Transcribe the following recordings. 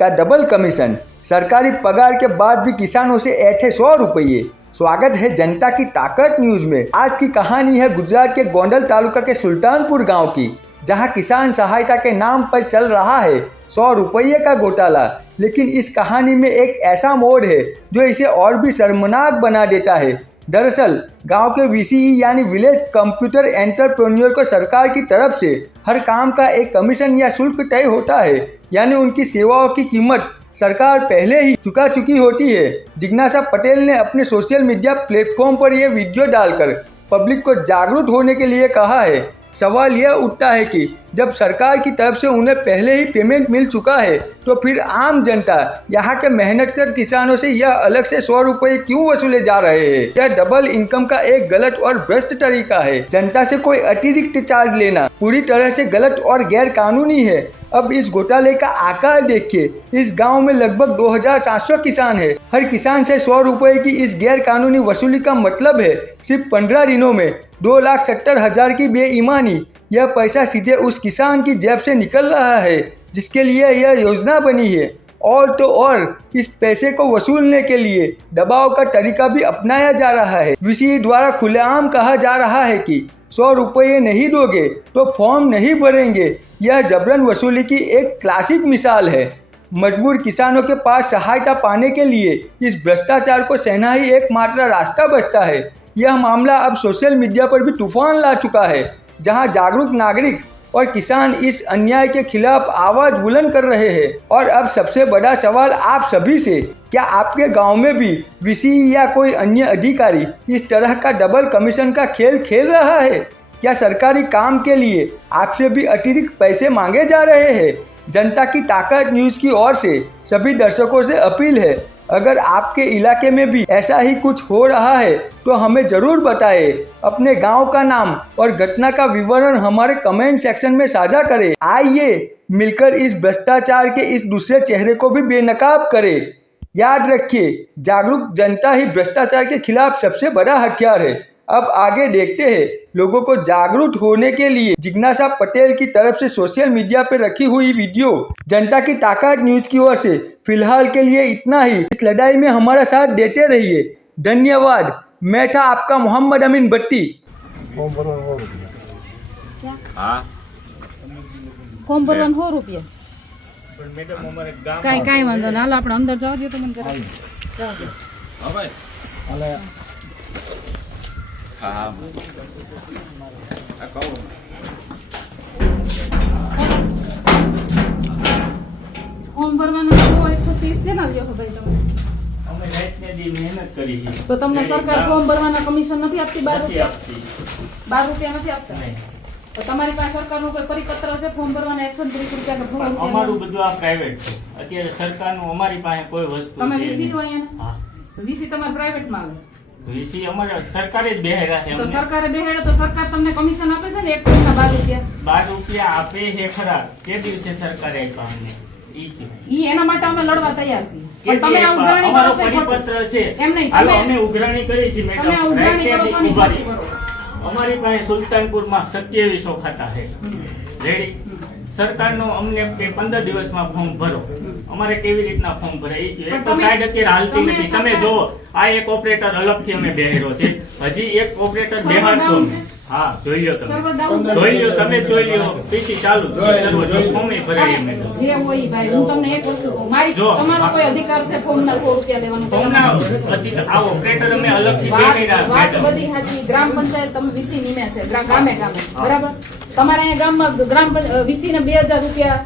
का double commission, सरकारी पगार के बाद भी किसानों से ऐंठे 100 रुपये। स्वागत है जनता की ताकत न्यूज में। आज की कहानी है गुजरात के गोंडल तालुका के सुल्तानपुर गांव की, जहां किसान सहायता के नाम पर चल रहा है 100 रुपये का घोटाला। लेकिन इस कहानी में एक ऐसा मोड़ है जो इसे और भी शर्मनाक बना देता है। दरअसल गांव के वीसीई यानी विलेज कंप्यूटर एंटरप्रेन्योर को सरकार की तरफ से हर काम का एक कमीशन या शुल्क तय होता है, यानी उनकी सेवाओं की कीमत सरकार पहले ही चुका चुकी होती है। जिज्ञासा पटेल ने अपने सोशल मीडिया प्लेटफॉर्म पर यह वीडियो डालकर पब्लिक को जागरूक होने के लिए कहा है। सवाल यह उठता है कि जब सरकार की तरफ से उन्हें पहले ही पेमेंट मिल चुका है तो फिर आम जनता यहाँ के मेहनतकश किसानों से यह अलग से 100 रुपये क्यों वसूले जा रहे हैं। यह डबल इनकम का एक गलत और भ्रष्ट तरीका है। जनता से कोई अतिरिक्त चार्ज लेना पूरी तरह से गलत और गैर कानूनी है। अब इस घोटाले का आकार देखिए। इस गांव में लगभग 2700 किसान हैं। हर किसान से 100 रुपये की इस गैर कानूनी वसूली का मतलब है सिर्फ 15 दिनों में 2,70,000 की बेईमानी। यह पैसा सीधे उस किसान की जेब से निकल रहा है जिसके लिए यह योजना बनी है। और तो और इस पैसे को वसूलने के लिए दबाव का तरीका भी अपनाया जा रहा है। वीसीई द्वारा खुलेआम कहा जा रहा है कि 100 रुपये नहीं दोगे तो फॉर्म नहीं भरेंगे। यह जबरन वसूली की एक क्लासिक मिसाल है। मजबूर किसानों के पास सहायता पाने के लिए इस भ्रष्टाचार को सहना ही एकमात्र रास्ता बचता है। यह मामला अब सोशल मीडिया पर भी तूफान ला चुका है, जहां जागरूक नागरिक और किसान इस अन्याय के खिलाफ आवाज बुलंद कर रहे हैं। और अब सबसे बड़ा सवाल आप सभी से, क्या आपके गांव में भी वीसीई या कोई अन्य अधिकारी इस तरह का डबल कमीशन का खेल खेल रहा है? क्या सरकारी काम के लिए आपसे भी अतिरिक्त पैसे मांगे जा रहे हैं? जनता की ताकत न्यूज़ की ओर से सभी दर्शकों से अपील है, अगर आपके इलाके में भी ऐसा ही कुछ हो रहा है तो हमें ज़रूर बताएं। अपने गांव का नाम और घटना का विवरण हमारे कमेंट सेक्शन में साझा करें। आइए मिलकर इस भ्रष्टाचार के इस दूसरे चेहरे को भी बेनकाब करें। याद रखिए, जागरूक जनता ही भ्रष्टाचार के खिलाफ सबसे बड़ा हथियार है। अब आगे देखते हैं लोगों को जागरूक होने के लिए जिज्ञासा पटेल की तरफ से सोशल मीडिया पर रखी हुई वीडियो। जनता की ताकत न्यूज की ओर से फिलहाल के लिए इतना ही। इस लड़ाई में हमारा साथ देते रहिए। धन्यवाद। मैं था आपका मोहम्मद अमीन भट्टी। फॉर्म भरવાનું 100 રૂપિયા મેડમ અમારે ગામ કાઈ વાંધો ના, હાલો આપણે અંદર જવા દો તો મને જરા જાવ દો. હા ભાઈ હાલે હા આ કહું ફોર્મ ભરવાનું 130 લેના લ્યો છો ભાઈ તમે? અમે રાતને દી મહેનત કરી છે તો તમને સરકાર ફોર્મ ભરવાના કમિશન નથી આપતી? 12 નથી રૂપિયા આપતી. 12 રૂપિયા નથી આપતા? નહીં. તો તમારી પાસે સરકારનો કોઈ પરિપત્ર છે ફોર્મ ભરવાના 130 રૂપિયા કે 100 પણ રૂપિયા? અમારું બધું આ પ્રાઇવેટ છે. અત્યારે સરકારનું અમારી પાસે કોઈ વસ્તુ તમે છે વીસી નહીં. લો અહીંયા? હા વીસી તમારે પ્રાઇવેટમાં આવે વીસી અમારે સરકારે જ બેહાડ્યા છે. તો અમને સરકારે બેહાડે તો સરકાર તમને કમિશન આપે છે ને 1 રૂપિયા 12 રૂપિયા? 12 રૂપિયા આપે છે ખરા. તે દિવસે સરકારે આપ્યા અમને. ઈ કે ઈ એના માટે અમે લડવા તૈયાર છીએ. કે પણ તમે આ ઉઘરાણી અમારો કરો છો એ ખોટું. પરિપત્ર છે. એમ નહીં, હાલો તમે- અમે ઉઘરાણી કરી છે તમે મેડમ. ઉઘરાણી કરો છો ને ઉભા ખોટું રહી. કરો. અમારી પાસે સુલતાનપુરમાં 2700 ખાતા છે. રેડી. સરકારનો અમને કે 15 દિવસમાં ફોર્મ ભરો. અમારે કેવી રીતના ફોર્મ ભરાય એ કહ્યું. એક તો પણ તમે- સાઈડ અત્યારે હાલતી તમે નથી. તમે સરકાર- જો આ એક ઓપરેટર અલગથી અમે બેહેરો છે. હજી એક ઓપરેટર સર્વર બેહાડશો ડાઉન અમે. છે? હા જોઈ લો સર્વર તમે. ડાઉન છે? જોઈ લો તમે જોઈ લો. પીસી ચાલુ જ છે. સર્વર ફોર્મ ભરાય મેડમ. જે હોય ભાઈ, હું તમને એક વસ્તુ કહું, મારી જો, તમારો કોઈ અધિકાર છે ફોર્મના 100 રૂપિયા લેવાનો? ફોર્મના આ ઓપરેટર અમે અલગથી બેહાડ્યા વાત મેડમ. બધી સાચી. ગ્રામ પંચાયત તમે વીસી નિમ્યા છે ગામે ગામે, બરાબર? તમારા અહીંયા ગામમાં ગ્રામ વીસી ને 2000 રૂપિયા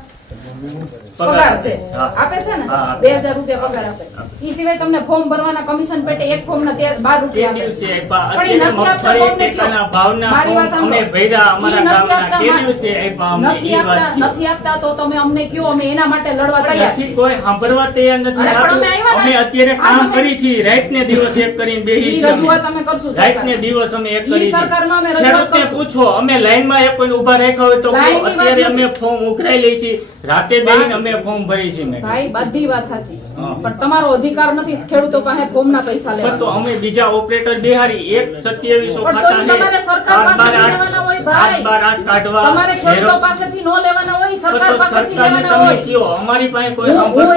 પગાર છે, હા. આપે છે ને? હા, આપે. 2000 રૂપિયા પગાર આપે. ઈ સિવાય તમને ફોર્મ ભરવાના કમિશન પેટે એક ફોર્મના 12 તે રૂપિયા આપે. દિવસે આપ્યા. પણ ઈ અત્યારે નથી આપતા મગફળી તમને ટેકાના કયો? ભાવના મારી વાત ફોર્મ અમે સાંભળો. ભર્યા અમારા ઈ નથી ગામના. આપતા, તે દિવસે આપ્યા અમને. નથી ઈ વાત આપતા, કયો. નથી આપતા તો તમે અમને કયો, અમે એના માટે લડવા તૈયાર નથી છીએ. કોઈ સાંભળવા તૈયાર નથી. અરે પણ અમે આવ્યા અમે ને. અત્યારે આ કામ તમે- કરી છીએ. રાતને દિવસ એક કરીને બેહી ઈ છીએ અમે. રજૂઆત અમે કરશું રાતને સરકાર. દિવસ અમે એક ઈ કરી સરકારમાં અમે છીએ. રજૂઆત ખેડૂતને કરશું. પૂછો, અમે લાઈનમાં એક કોઈને ઊભા રાખ્યા હોય તો કહો. લાઈનની વાત અત્યારે નથી. અમે ફોર્મ ઉઘરાઈ લઈ છીએ. રાતે બેહીને અમે ફોર્મ ભરી છીએ મેડમ. ભાઈ બધી વાત સાચી, હા. પણ તમારો અધિકાર નથી ખેડૂતો પાસે ફોર્મના પૈસા પણ તો લેવાનો. અમે બીજા ઓપરેટર બેહારી એક 2700 પણ તો ખાતા તમારે સરકાર સાત બાર પાસેથી આઠ લેવાના હોય સાત બાર આઠ કાઢવા તમારે ખેડૂતો ઝેરોક્ષ- પાસેથી નો લેવાના હોય, તો સરકાર પાસેથી સરકારને લેવાના તમે હોય. કયો, અમારી પાસે કોઈ હું સાંભળતું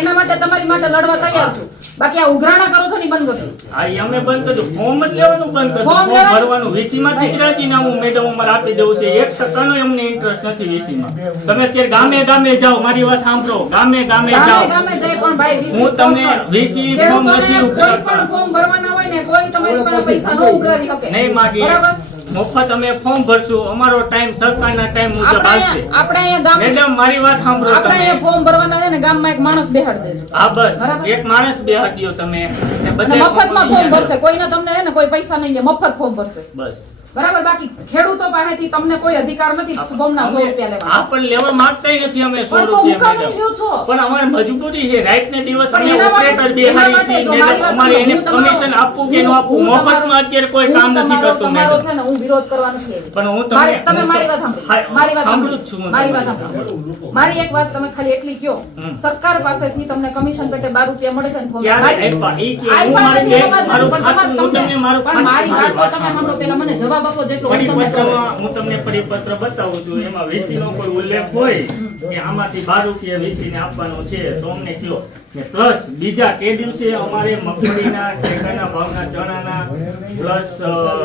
એના માટે તમારી માટે લડવા તૈયાર છું. બાકી આ ઉઘરાણા કરો છો ને ઈ બંધ કરજો. હા, ઈ અમે બંધ કર્યું. ફોર્મ જ લેવાનું બંધ કર્યું. ફોર્મ ફોર્મ લેવાનું? ભરવાનું વીસીમાંથી જ રાજીનામું મેડમ અમારે આપી દેવું છે. 1% અમને ઇન્ટરેસ્ટ નથી વીસીમાં. તમે અત્યારે ગામે ગામે જાઓ, મારી વાત સાંભળો, ગામે ગામે ગામે જાઓ. ગામે જઈ પણ ભાઈ VC હું તમને ફોર્મ પર. VC ફોર્મ ખેડૂતોને નથી કોઈ ઉઘરાવતા. પણ ફોર્મ ભરવાના હોય ને કોઈ તમારી પાસે પૈસા ન ઉઘરાવી શકે. નહીં માગીએ. બરાબર? મફત અમે ફોર્મ ભરશું. અમારો ટાઈમ સરકારના ટાઈમ મુજબ આપણે આવશે. અહીંયા ગામ મેડમ મારી વાત સાંભળો આપણે તમે. અહીંયા ફોર્મ ભરવાના છે ને ગામમાં એક માણસ બેહાડ દેજો. હા બસ બરાબર. એક માણસ બેહાડ્યો તમે ને અને બધે મફતમાં ફોર્મ ભરશે. કોઈને તમને હે ને કોઈ પૈસા નહીં લે, મફત ફોર્મ ભરશે. બસ બરાબર? બાકી ખેડૂતો પાસેથી તમને કોઈ અધિકાર નથી ફોર્મના 100 રૂપિયા લેવા. આ પણ લેવા માંગતા નથી અમે 100 પણ તો રૂપિયા હું કામ મેડમ. લ્યો છો? પણ અમારે મજબૂરી છે. રાત ને દિવસ પણ અમે એના માટે- ઓપરેટર એના બેહાડી માટે છીએ જો મેડમ. મારી વાત અમારે એને સાંભળો, હું કમિશન આપવું કે ન આપવું હું તમારો- મફતમાં અત્યારે કોઈ કામ નથી કરતું તમારો મેડમ. છે ને હું વિરોધ કરવા નથી આવી. પણ હું તમે મારી વાત સાંભળો. હા, મારી વાત સાંભળું જ છું હું મારી વાત તમારી. સાંભળો. મારી એક વાત તમે ખાલી એટલી કયો. હમ. સરકાર પાસેથી તમને કમિશન પેટે 12 રૂપિયા મળે છે ને ફોર્મ. ક્યારે મારી- આપ્યા? ઈ કે હું આપ્યા મારી નથી, બેંક- એનો વાત નથી, મારું પણ ખાતું, હું તમને- તમને મારું પણ મારી ખાતું- વાત તો તમે સાંભળો, પેલા મને જવાબ આપો જેટલો હું તમને કહું. પરિપત્રમાં હું તમને પરિપત્ર બતાવું છું. એમાં વીસી નો કોઈ ઉલ્લેખ હોય કે આમાંથી 12 રૂપિયા વીસી ને આપવાનો છે તો અમને કયો. ને પ્લસ બીજા તે દિવસે અમારે મગફળીના ટેકાના ભાવના ચણાના પ્લસ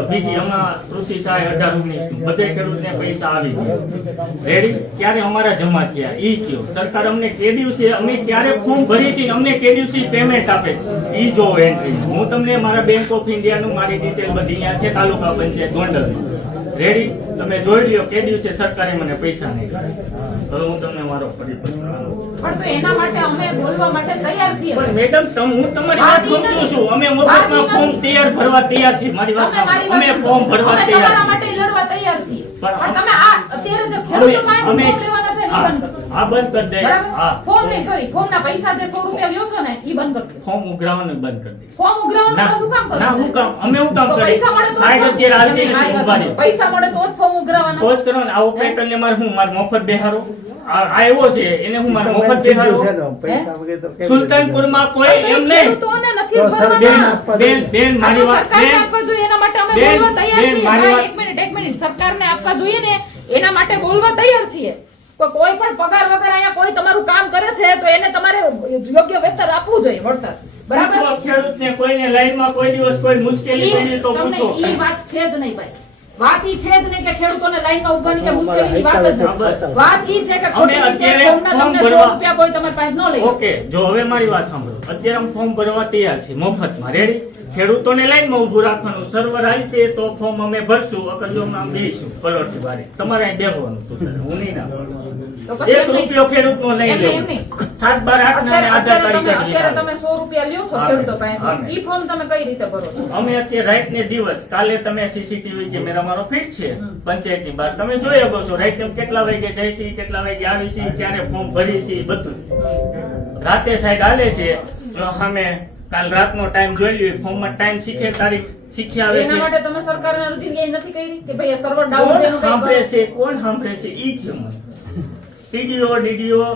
બીજી હમણાં કૃષિ સહાય 18-19 બધે ખેડૂતને પૈસા આવી ગયા. રેડી ક્યારે અમારા જમા થયા ઈ કયો. સરકાર અમને તે દિવસે અમે ક્યારે ફોર્મ ભરી છે અમને તે દિવસે પેમેન્ટ આપે છે ઈ જો એન્ટ્રી. હું તમને મારા બેંક ઓફ ઇન્ડિયાનું મારી ડિટેલ બધી અહીંયા છે તાલુકા પંચાયત ગોંડલની. રેડી તમે જોઈ લ્યો કે દિવસે સરકારે મને પૈસા નહીં આપ્યા. હવે હું તમને મારો પરિપત્ર આલું. પણ તો એના માટે અમે બોલવા માટે તૈયાર છીએ. પણ મેડમ હું તમારી વાત બાકી સમજુ નથી. છું. અમે બાકી મફતમાં ફોર્મ નથી. તૈયાર ભરવા તૈયાર છીએ. મારી વાત તમે મારી સાંભળો. વાત અમે ફોર્મ ભરવા અમે તૈયાર તમારા છીએ. માટે લડવા તૈયાર છીએ. પણ પણ તમે આ અત્યારે જે ખેડૂતો પાસેથી અમે- ફોર્મ લેવાના છે ને ઈ બંધ કરો. હા બંધ કરી દે. બરાબર? હા ફોર્મ નહીં, સોરી, ફોર્મના પૈસા જે 100 રૂપિયા લ્યો છો ને ઈ બંધ કરી દો. ફોર્મ ઉઘરાવાનું બંધ કરી દઈશ. ફોર્મ ઉઘરાવવાનું ના, બંધ હું કામ કરું? ના, હું કામ- અમે હું કામ તો કરીએ? પૈસા મળે તો સાહેબ જ અત્યારે હાલતી નહીં, મારી નથી, વાત ઊભા સાંભળો. રહો. પૈસા મળે તો જ ફોર્મ ઉઘરાવવાના. તો જ કરવાનું. આ ઓપરેટરને મારે હું મારે મફત બેહારો આ આવ્યો છે એને હું મારે મફત બેહારો. સુલતાનપુરમાં કોઈ તો એ એમ નહીં. ખેડૂતોને નથી તો ભરવાના. સરકાર બેન આ મારી તો વાત સરકારને બેન આપવા જોઈએ એના માટે અમે બેન, બોલવા તૈયાર બેન, છીએ. મારી ભાઈ, વાત- એક મિનિટ, સરકારને આપવા જોઈએ ને એના માટે બોલવા તૈયાર છીએ. કોઈ પણ પગાર વગર અહીંયા કોઈ તમારું કામ કરે છે તો એને તમારે યોગ્ય વેતન આપવું જોઈએ, વળતર. બરાબર? પૂછો ખેડૂતને કોઈને લાઈનમાં કોઈ દિવસ કોઈ મુશ્કેલી પડી તો તમને પૂછો. ઈ વાત છે જ નહીં ભાઈ. વાત ઈ છે જ નહીં કે ખેડૂતોને લાઈનમાં ઉભાની કે મુશ્કેલીની વાત જ નથી. વાત ઈ છે કે ખોટી રીતે અત્યારે ફોર્મના ફોર્મ તમને 100 ભરવા- રૂપિયા કોઈ તમારી પાસે ન લઈ જાય. ઓકે જો હવે મારી વાત સાંભળો. અત્યારે અમે ફોર્મ ભરવા તૈયાર છે મફતમાં. રેડી ખેડૂતોને લાઈનમાં ઊભું રાખવાનું. સર્વર આવશે તો ફોર્મ અમે ભરશું. અગર જો અમે આમ બેસીશું પલોઠી બારી. તમારે અહીં બેસવાનું હતું. હું નહીં ના પાડું. તો પછી 1 એમ નહીં. રૂપિયો ખેડૂતનો નહીં એમ નહીં, એમ લેવો. નહીં. 7, 12, 8 ના આધાર અત્યારે કાર્ડ તમે 100 રૂપિયા લ્યો છો હા, ખેડૂતો હા, પાસેથી. મેં. ઈ ફોર્મ તમે કઈ રીતે ભરો છો? અમે અત્યારે રાત ને દિવસ કાલે તમે સીસીટીવી કેમેરા મારો ફિટ છે પંચાયતની બહાર તમે જોઈ શકો છો. રાત ને કેટલા વાગે જાય છે કેટલા વાગે આવી છે ક્યારે ફોર્મ ભરી છે બધું રાતે સાઈડ હાલે છે. જો સામે કાલ રાતનો ટાઈમ જોઈ લ્યો. ફોર્મમાં ટાઈમ શીખે તારીખ શીખી આવે એના છે. માટે તમે સરકારને અરજી ક્યાંય નથી કરી કે ભાઈ આ સર્વર ડાઉન છે એનું કંઈ સાંભળે કરો? છે કોણ સાંભળે છે ઈ કેમ ટીડીઓ ડીડીઓ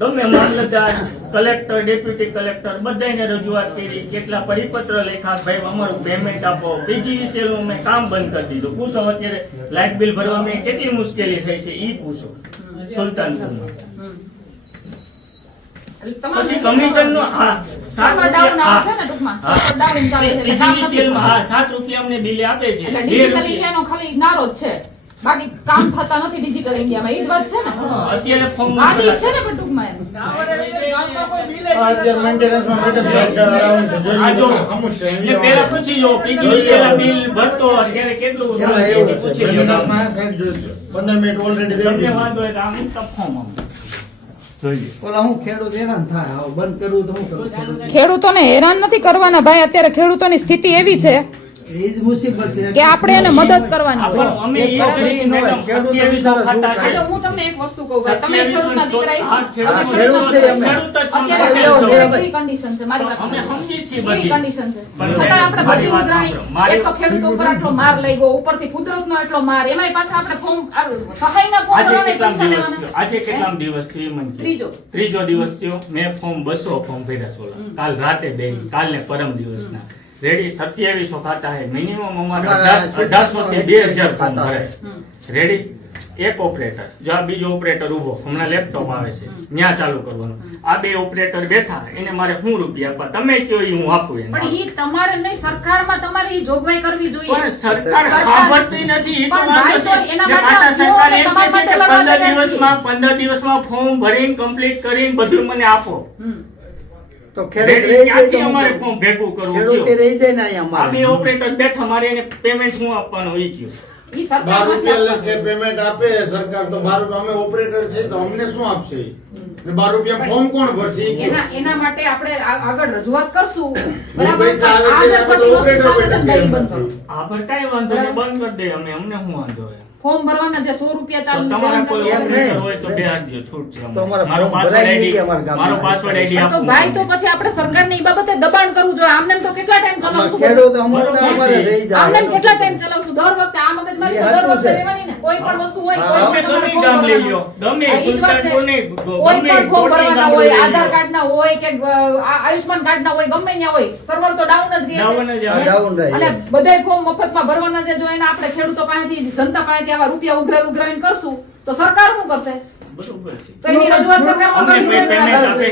ગમે મામલતદાર કલેક્ટર ડેપ્યુટી કલેક્ટર બધાને રજૂઆત કરી. કેટલા પરિપત્ર લખ્યા ભાઈ અમારું પેમેન્ટ આપો. PGVCL નું મેં કામ બંધ કરી દીધું. પૂછો અત્યારે લાઇટ બિલ ભરવામાં કેટલી મુશ્કેલી થઈ છે ઈ પૂછો સુલતાનપુરમાં. એટલે તમારું પછી કમિશન નું હા સર્વર ડાઉન આવે છે ને ટૂંકમાં. સર્વર ડાઉન ચાલે છે એટલે કામ નથી PGVCL માં થતું. હા 7 રૂપિયા અમને બિલ આપે છે. એટલે 2 ડિજિટલ રૂપિયા. ઇન્ડિયાનો ખાલી નારો જ છે. બાકી કામ થતા નથી ડિજિટલ ઇન્ડિયામાં. ઈ જ વાત છે ને. અત્યારે ફોર્મ વાત ઈ જ છે ને પણ ટૂંકમાં એમ. અત્યારે મેન્ટેનન્સમાં મેડમ સાહેબ અરાઉન્ડ છે. આ જો અમુક છે એટલે પેલા પૂછી જો PGVCL ના બિલ ભરતો અત્યારે કેટલું એમાં એવું છે પૂછી લો. મેન્ટેનન્સમાં સાહેબ જોઈજો 15 મિનિટ ઓલરેડી દઈ તમને દીધી. વાંધો હોય તો આમ તો ફોર્મ આમ જોઈએ. ઓલા હું ખેડૂત હેરાન થાય આવું બંધ કરવું તો હું કરું ખેડૂતોને હેરાન નથી કરવાના ભાઈ. અત્યારે ખેડૂતોની સ્થિતિ એવી છે એ જ મુસીબત છે કે આપણે એને મદદ કરવાની આ હોય. પણ અમે એક એ તો કરીએ છીએ, free ન હોય. મેડમ, ખેડૂતો 27 બિચારા ખાતા છે. એટલે હું તમને એક વસ્તુ કહું ભાઈ. તમે ખેડૂતના દીકરા છો. હા, તમે ખેડૂત છે અમે. ખેડૂત જ છીએ. અત્યારે એવું છે, કેવી કન્ડિશન છે મારી વાત અમે સાંભળો. સમજીએ છીએ કેવી બધી. કન્ડિશન છે. પણ છતાં આપણે મારી બધી વાત ઉઘરાણી. સાંભળો. મારી- એક તો ખેડૂતો ઉપર આટલો માર લઈ ગયો, ઉપરથી કુદરતનો એટલો માર. એમાંય પાછા આપણે ફોર્મ સહાયના ફોર્મ આજે ભરવાના કેટલામ પૈસા દિવસ લેવાના. થયો? આજે કેટલામ દિવસ થયો એ મને કહો. ત્રીજો. ત્રીજો દિવસ થયો. મેં ફોર્મ 200 ફોર્મ ભર્યા સોલા. કાલ રાતે બે કાલ ને પરમ દિવસના રેડી 2700 ખાતા है मिनिमम हमारे हमारा 1800 થી 2000 ફોર્મ खाता ભરે है। રેડી એક ઓપરેટર જો આ બીજો ઓપરેટર ઊભો હમણાં લેપટોપ આવે છે ન્યા ચાલુ કરવાનું આ બે ઓપરેટર બેઠા એને મારે શું રૂપિયા આપવા તમે કયો ઈ હું આપું એને પણ ઈ તમારે નહીં, સરકારમાં તમારે ઈ જોગવાઈ કરવી જોઈએ. પણ સરકાર સાંભળતી નથી ઈ તો પણ વાંધો ભાઈ છે. એના ને માટે પાછા આપો સરકાર કે એમ તમારા કહે છે કે માટે 15 લડવા દિવસમાં ફોર્મ ભરીને કમ્પ્લીટ કરીને બધું મને આપો હમ. તો ખેડૂત રેડી રહી જાય ક્યાંથી તો અમારે હું ફોર્મ ભેગું કરવું ખેડૂતે કયો? રહી જાય ને અહીંયા આ બે અમારે ઓપરેટર બેઠા મારે એને પેમેન્ટ શું આપવાનું ઈ કયો? ઈ 12 સરકારમાંથી રૂપિયા આપવાનું. લેખે પેમેન્ટ આપે સરકાર તો 12 રૂપિયા અમે ઓપરેટર છે તો અમને શું આપશે ને 12 રૂપિયા ફોર્મ કોણ ભરશે ઈ કયો? એના માટે આપણે આગળ રજૂઆત કરશું. બરાબર? પૈસા આવે આ તે જે આપણે ખોટી વસ્તુ operator ચાલે છે ને, બેઠા એ બંધ કરો. આ પર કાંઈ વાંધો નહીં, બંધ કરી દે અમે અમને શું વાંધો હોય ફોર્મ ભરવાના જે 100 રૂપિયા તો ચાલુ તમારા કોઈ એમ ઓપરેટર નહીં. હોય તો બે હાથ દ્યો, છૂટ છે તો અમારા મારો ફોર્મ પાસવર્ડ ભરાય નહીં આઈડી કે અમારા ગામમાં. મારો પાસવર્ડ આઈડી તો ભાઈ તો પછી આપણે સરકારને ઈ બાબતે દબાણ કરવું જોઈએ. આમને એમ તો કેટલા ટાઈમ ચલાવશું? ખેડૂત અમારે રહી આમને એમ જાય કેટલા ટાઈમ ચલાવશું? દર વખતે આ મગજમારી તો એ દર સાચું વખતે છે. રહેવાની ને. કોઈ પણ વસ્તુ હોય, હા. કોઈ પણ તમે તમારે ગમે ફોર્મ ગામ લઈ લ્યો, ગમે ભરવાનું. હા, ઈ જ વાત છે. સુલતાનપુર નહીં, કોઈ ગમે પણ ફોર્મ કોટી ભરવાના ગામ હોય, લઈ આધાર લ્યો. કાર્ડના હોય કે આયુષ્માન કાર્ડના હોય, ગમે ત્યાં હોય, સર્વર તો ડાઉન જ રહે Down જ છે. આવે. Down રહે, અને yes. બધાય ફોર્મ મફતમાં ભરવાના છે. જો એને આપણે ખેડૂતો પાસેથી, જનતા પાસેથી આવા રૂપિયા ઉઘરાવીને કરશું તો સરકાર શું કરશે? બરોબર છે. તો એની રજૂઆત સરકારમાં અમને કરવી કોઈ payment જોઈએ. આપે?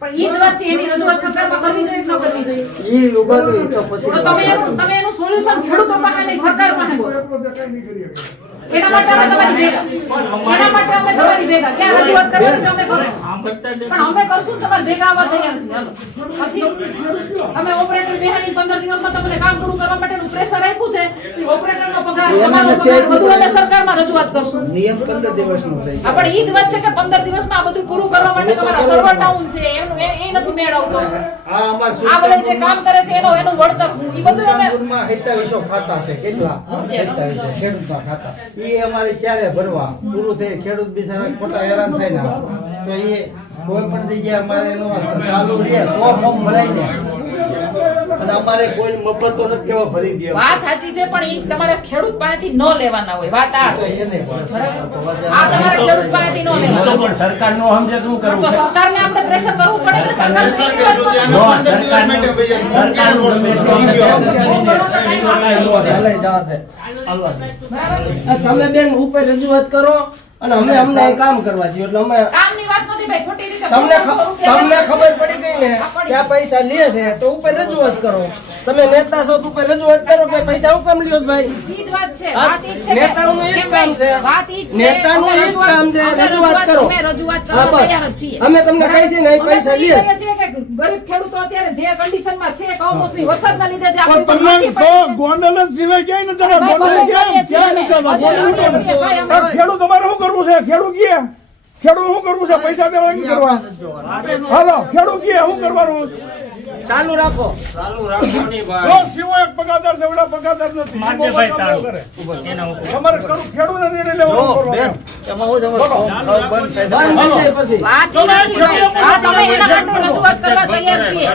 પણ ઈ જ વાત છે, એની રજૂઆત સરકારમાં કરવી જોઈએ કે ન કરવી જોઈએ? ઈ ઉભા તો ઈ તો પછી તો તમે એનું સોલ્યુશન ખેડૂતો પાસે નહીં, સરકાર પાસે ગોતો. એના માટે અમે તમારી ભેગા. એના માટે અમે તમારી ભેગા. ક્યાં રજૂઆત કરવાની છે અમે કરશું. આમ કરતા જ પણ અમે કરશું ને, તમારે ભેગા આવવા તૈયાર છીએ. હાલો. પછી અમે ઓપરેટર બેહાડી 15 દિવસમાં તમને કામ પૂરું કરવા માટેનું પ્રેશર આપ્યું છે. એ ઓપરેટરનો પગાર, તમારો પગાર બધું અમે સરકારમાં રજૂઆત કરશું. નિયમ 15 દિવસનો થઈ હા, પણ ઈ જ વાત છે કે 15 દિવસમાં આ બધું પૂરું કરવા માટે તમારા સર્વર ડાઉન છે, એનું એ નથી મેળ આવતો. આ અમાર આ બધા જે કામ કરે છે એનું વળતર ઈ બધું અમે સુલતાનપુરમાં 2700 ખાતા છે કેટલા 2700 ખેડૂતના ખાતા ઈ અમારે ક્યારે ભરવા પૂરું થાય ખેડૂત બિચારા ખોટા હેરાન થાય ને તો એ કોઈ પણ જગ્યાએ અમારે એનો ચાલુ રહે તો ફોર્મ ભરાઈ જાય અને અમારે કોઈ મફત તો નથી કેવા ભરી દે વાત સાચી છે, પણ ઈ તમારે ખેડૂત પાસેથી ન લેવાના હોય. વાત આ છે. એને બરાબર? આ તમારે ખેડૂત પાસેથી ન લેવાના. પણ સરકાર નો સમજે શું પણ કરવું તો સરકારને આપણે પ્રેશર કરવું પડે ને. સરકાર સરકાર જો ત્યાંના 15 દિવસ માટે ભૈયા ફોર્મ ક્યારે ભરશો? ઈ કયો? હાલવા દે. બરાબર? તમે બેન ઉપર રજૂઆત કરો અને અમને કામ કરવા દો એટલે અમે કામની વાત નથી ભાઈ, ખોટી રીતે તમને 1500 રૂપિયા તમને ખબર પડી ગઈ ને કે આ પૈસા લે છે તો ઉપર રજૂઆત કરો. તમે નેતા છો તો ઉપર રજૂઆત કરો કે પૈસા હું કામ લ્યો છો ભાઈ? ઈ જ વાત છે. હા, વાત ઈ જ છે કે- નેતાઓનું ઈ જ કેમ કામ ભાઈ? છે. વાત ઈ જ છે. નેતાનું અમે ઈ જ કામ છે, અમે રજૂઆત કરો. અમે રજૂઆત હા, કરવા બસ. તૈયાર જ છીએ. અમે તમને કહીએ છીએ ને, એ અમે પૈસા તો ઈ લે છે. કહીએ છીએ કે ગરીબ ખેડૂતો અત્યારે જે કન્ડિશનમાં છે, કમોસમી વરસાદના લીધે જે આપણી પણ ઉપર માઠી તમને તો પડી છે. ગોંડલ જ સિવાય ક્યાંય નથી જતા. ભાઈ, ગોંડલ બધું કરીએ છીએ ક્યાંય અમે. નથી જતા. બધું કરીએ છીએ. ભાઈ, અમે- આ ખેડૂત અમારે શું કરવું છે? ખેડૂત કે ખેડૂત શું કરવું છે? પૈસા દેવા શું કરવા? હાલો ખેડૂત કે શું કરવાનું? ચાલુ રાખો. જો સીવો એક પગારદાર છે, એવડા પગારદાર નથી. માનજે ભાઈ તારું. એના ઉપર. તમારે ખેડૂતને નિર્ણય લેવાનો જો કરવાનો. બેન એમાં હું તમારો ફોર્મ બંધ થઈ બંધ થઈ જાય પછી. વાત ઈ નથી ભાઈ. આ તમે એના માટે રજૂઆત કરવા તૈયાર છીએ.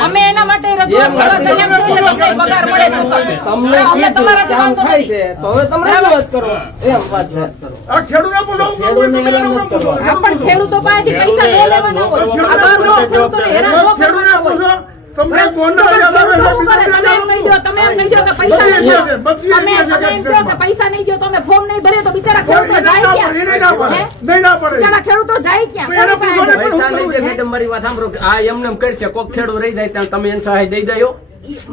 અમે એના માટે રજૂઆત કરવા તૈયાર છીએ એટલે તમને પગાર મળે ચોક્કસ. તમને અમે કીધું તમારાથી કામ વાંધો થાય નથી. છે તો હવે તમે રજૂઆત કરો એમ વાત છે. આ ખેડૂતને પૂછો શું કરવું? તમે એને શું પૂછો? હા, પણ ખેડૂતો પાસેથી પૈસા લઈ લેવાના હોય. આ દર વખતે ખેડૂતોને હેરાન ન ખેડૂતને કરવાના હોય. પૂછો. તમને ગોંડલ યાદ આવે છે? ખેડૂતો શું કરે? તમે એમ કહી દો, તમે એમ કહી દો કે પૈસા બધી નહીં છે, દો. બધી તમે છે તમે એમ કહો કે સ્ટેટમાં. પૈસા નહીં દો, તમે ફોર્મ નહીં ભરે તો બિચારા એને ખેડૂતો જાય ના ક્યાં? પડે, એને ના પડે. હે? નહીં ના પડે. બિચારા ખેડૂતો જાય ક્યાં? એને કોની પાસે પૂછો ને. જાય? પૈસા નહીં દે મેડમ મારી વાત સાંભળો કે આ એમને એમ કરશે કોક ખેડૂત રહી જાય ત્યાં તમે એને સહાય દઈ દયો.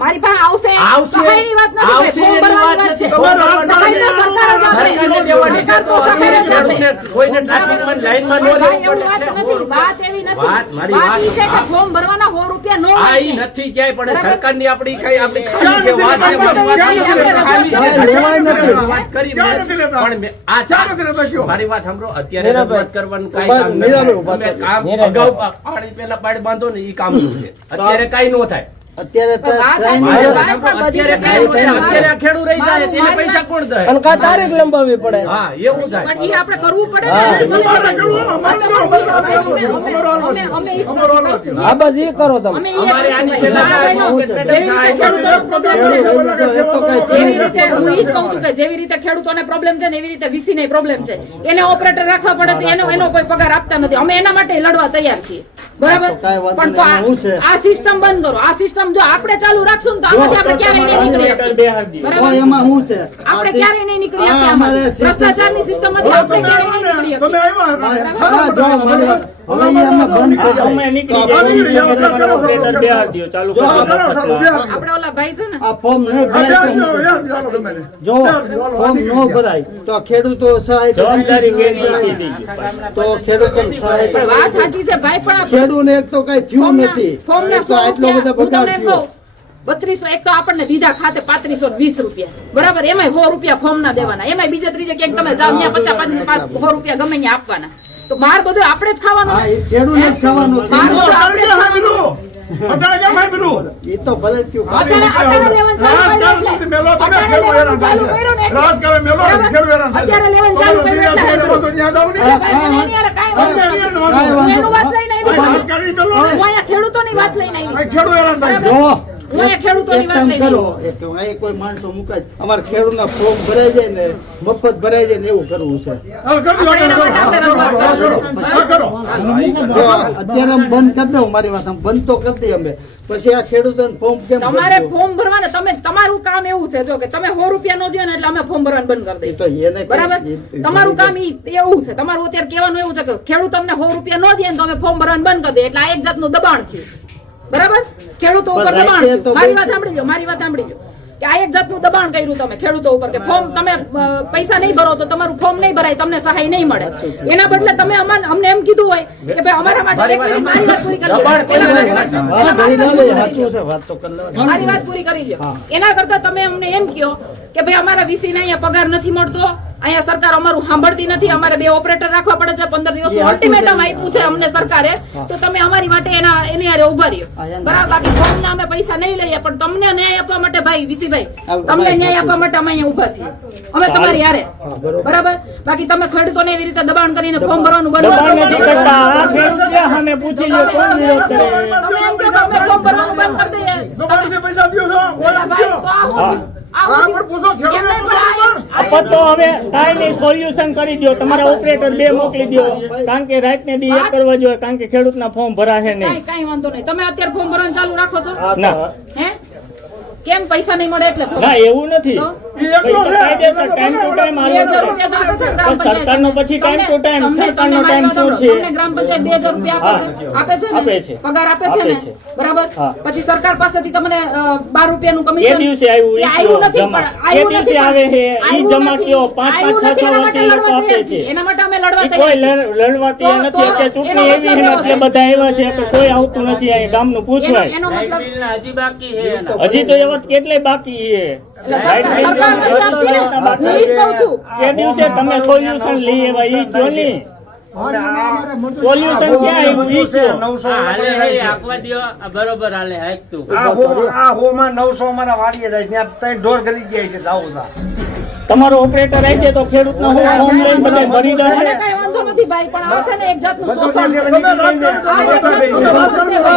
મારી પાસે આવશે. આવશે. સહાયની વાત નથી ભાઈ, આવશે ફોર્મ એની ભરવાની વાત વાત છે. નથી. તમારે આ સહાય તો સરકાર જ આપે. સરકારને દેવાની છે તો સરકાર અત્યારે જ આપે. ખેડૂતને કોઈને ટ્રાફિકમાં લાઈનમાં ન ભાઈ, રહેવું એવું વાત પડે. નથી. વાત એવી નથી. વાત, મારી વાત ઈ વાત. છે કે ફોર્મ ભરવાના 100 રૂપિયા નો આ ઈ હોય. નથી ક્યાંય પણ બરાબર. સરકારની આપણી કઈ આપણી ખામી છે વાત છે ક્યાં મારી વાત નથી લેતા? ખામી છે. ક્યાં લેવાય નથી. વાત કરી ક્યાં મેં. નથી લેતા? પણ મેં આ ક્યાં નથી લેતા કયો? મારી વાત સાંભળો અત્યારે રજૂઆત કરવાનું કાંઈ ઉભા- કામ મીરાબેન નથી. ઉભા તમે થજો. કામ અગાઉ પાણી પેલા પાડ બાંધો ને ઈ કામનું છે અત્યારે કાંઈ ન થાય. અત્યારે તો વાત ટ્રેન સાચી છે. મારે વાત પણ બધી અત્યારે જગ્યાએ કાંઈ ન થાય. અત્યારે આ ખેડૂત રહી જાય એને મારી પૈસા વાત- કોણ દે? અને કા તારીખ લંબાવવી પડે. હા એવું થાય. પણ ઈ આપણે કરવું પડે ને. અમે ઈ કરશું. હા બસ એ કરો તમે. અમે ઈ અમારે આની પહેલા જેવી રીતે હું ઈ જ કહું છું કે જેવી રીતે ખેડૂતોને પ્રોબ્લેમ છે ને એવી રીતે વીસી ને પ્રોબ્લેમ છે. એને ઓપરેટર રાખવા પડે છે, એનો કોઈ પગાર આપતા નથી. અમે એના માટે લડવા તૈયાર છીએ. બરાબર? તો કાંઈ વાંધો પણ નહીં. એમાં હું છે? આ સિસ્ટમ બંધ કરો. આ સિસ્ટમ સમજો આપણે ચાલુ રાખશું ને તો આમાંથી આપણે ક્યારેય નહીં નીકળી શકીએ. બેહાડી દો. તો બરાબર? એમાં શું છે આપણે ક્યારેય નહીં નીકળી આ શકીએ અમારે આમાંથી. system- ભ્રષ્ટાચારની સિસ્ટમમાંથી આપણે ક્યારેય નહીં નીકળી તમે શકીએ. આવ્યા હા જો મારી વાત હવે ઈ આમાં બંધ કરી અમે દે. નીકળી તો આપણે જાય નીકળી તમારો જાય. ઓપરેટર બેહાડી દો. ચાલુ કરો મફતમાં. આપણે ઓલા ભાઈ છે ને આ ફોર્મ ન ભરાય તો જો ફોર્મ ન ભરાય તો ખેડૂતો સહાય જવાબદારી કેની એ કહી દેજો. તો ખેડૂતો સહાય પણ વાત સાચી છે ભાઈ, પણ આ ખેડૂતને એક તો કઈ થયું નથી ફોર્મના એક તો 100 આટલો બધો રૂપિયા, હું બગાડ તમને થયો કહું, 3200 એક તો આપણને દીધા ખાતે 3520 રૂપિયા, બરાબર? એમાંય 100 રૂપિયા ફોર્મ ના દેવાના, એમાંય બીજે ત્રીજે ક્યાંક તમે જાઓ ત્યાં 50 100 રૂપિયા ગમે ત્યાં આપવાના. તો માર બધું આપણે જ ખાવાનું હા ને. એ ખેડૂતને જ ખાવાનું છે. માર બધું આપણે જ ખાવાનું. એ તો ભલે થયું અત્યારે લેવાનું ચાલુ કર્યું એટલે. અત્યારે લેવાનું ચાલુ કર્યું એટલે. ભાઈ, મને કાંઈ વાંધો નહીં. એનું વાત લઈને આવી. હું અહીંયા ખેડૂતોની વાત લઈને આવી. જો હું અહીંયા ખેડૂતોની એક વાત કામ લઈને કરો આવી. એક અહીં કોઈ માણસો મુકાય અમારા ખેડૂતના ફોર્મ ભરાઈ જાય ને મફત ભરાઈ જાય ને એવું કરવું છે જો અત્યારે આમ બંધ કરી દઉં મારી વાત આમ બંધ તો કરી દઈએ અમે પછી આ ખેડૂતોને ફોર્મ કેમ તમારે ભરશું? ફોર્મ ભરવાને તમે તમારું કામ એવું છે જો કે તમે 100 રૂપિયા નો દો ને એટલે અમે ફોર્મ ભરવાનું બંધ કરી એ તો દઈએ. એને કઈ- બરાબર? એ- તમારું કામ એવું છે, તમારું અત્યારે કહેવાનું એવું છે કે ખેડૂત તમને 100 રૂપિયા નો દે ને તો અમે ફોર્મ ભરવાનું બંધ કરી દઈએ. એટલે આ એક જાતનું દબાણ છે. બરાબર? ખેડૂતો ઉપર પણ દબાણ રાતે છે. તો મારી બે- વાત સાંભળી લો, મારી વાત સાંભળી લો કે આ એક જાતનું દબાણ કર્યું તમે ખેડૂતો ઉપર કે ફોર્મ તમે પૈસા નહીં ભરો તો તમારું ફોર્મ નહીં ભરાય, તમને સહાય નહીં મળે. એના બદલે તમે અમને એમ કીધું હોય કે ભાઈ અમારા માટે એક મિનિટ મારી વાત પૂરી કરી લો. વાત ભરી ના દે સાચું છે વાત તો કરી લેવાની. મારી વાત પૂરી કરી લ્યો. એના કરતા તમે અમને એમ કહો કે ભાઈ અમારા વીસી ને અહીંયા પગાર નથી મળતો, અહીંયા સરકાર અમારું સાંભળતી નથી, અમારે 2 ઓપરેટર રાખવા પડે છે, 15 દિવસનું સાચું અલ્ટિમેટમ છે. આપ્યું છે અમને સરકારે, તો તમે અમારી માટે એની હારે ઉભા રહ્યો. બરાબર? બાકી ફોર્મના અમે પૈસા નહીં લઈએ, પણ તમને ન્યાય આપવા માટે ભાઈ વીસીભાઈ, તમને ન્યાય આપવા માટે અમે અહીંયા ઉભા છીએ, અમે તમારી હારે. બરાબર? બાકી તમે ખેડૂતોને એવી રીતે દબાણ કરીને ફોર્મ ભરવાનું દબાણ નથી બંધ કરતા. આ ફેસલા સામે પૂછી લો કોણ વિરોધ કરે. તમે એમ કહો કે અમે ફોર્મ ભરવાનું બંધ કરી દઈએ. પૈસા દો છો ઓલા ભાઈ, તો આ હું પણ પૂછો ખેડૂતને આપત તો હવે કાંઈ નહીં, સોલ્યુશન કરી દો. તમારા ઓપરેટર 2 મોકલી દો, કારણ કે રાતને દી એક કરવા જોઈએ, કારણ કે ખેડૂતના ફોર્મ ભરાશે નહીં. કાંઈ વાંધો નહીં. તમે અત્યારે ફોર્મ ભરવાનું ચાલુ રાખો છો? હા તો ના. હે? કેમ પૈસા નહીં મળે એટલે ફોર્મ? ના એવું નથી. તો? ભાઈ, તો કાયદેસર ટાઈમ ટુ ટાઈમ આલો 2000 છે. રૂપિયા તો આપે છે ગ્રામ પણ પંચાયત. સરકારનો પછી time to time, તમને- સરકારનો તમને time શું છે? તમને ગ્રામ પંચાયત 2000 રૂપિયા આપે છે ને? આપે છે. પગાર આપે છે આપે ને? છે. બરાબર? હા. પછી સરકાર પાસેથી તમને 12 રૂપિયાનું એ કમિશન દિવસે આવ્યું, એ એ આવ્યું નથી, જમા. પણ એ આવ્યું દિવસે નથી, આવે છે, પણ ઈ આવ્યું જમા નથી. કયો 5-5, 6-6 આવ્યું નથી, વર્ષે એ લોકો એના માટે આપે છે. એના માટે અમે લડવા ઈ કોઈ તૈયાર છીએ. લડવા તૈયાર તો- નથી. અત્યારે તો ચૂંટણી એનો એવી મતલબ છે, એવો એટલે બધા આવ્યા છે, તો કોઈ આવતું નથી અહીંયા ગામનું પૂછવાય. એનો મતલબ હજી તો એવા કેટલાય બાકી છે. એટલે સરકાર નથી આપતી ને. હું ઈ જ કહું છું. એ દિવસે તમે સોલ્યુશન લઈ આવ્યા, ઈ કયો નહીં. સોલ્યુશન ક્યાં આવ્યું ઈ કયો. બરોબર હાલે હાચતું. આ હોમાં 900 અમારા વાડીએ જાય ત્યાં 3 ઢોર ગરી ગયા છે જાવું તા તમારો ઓપરેટર હશે તો ખેડૂતનો હું ફોર્મ લઈને બધા ભરી દઉં. મને કાંઈ વાંધો નથી ભાઈ, પણ આ છે ને એક જાતનું શોષણ છે. તમે રાજકારણી કરો. રાજકારણની વાત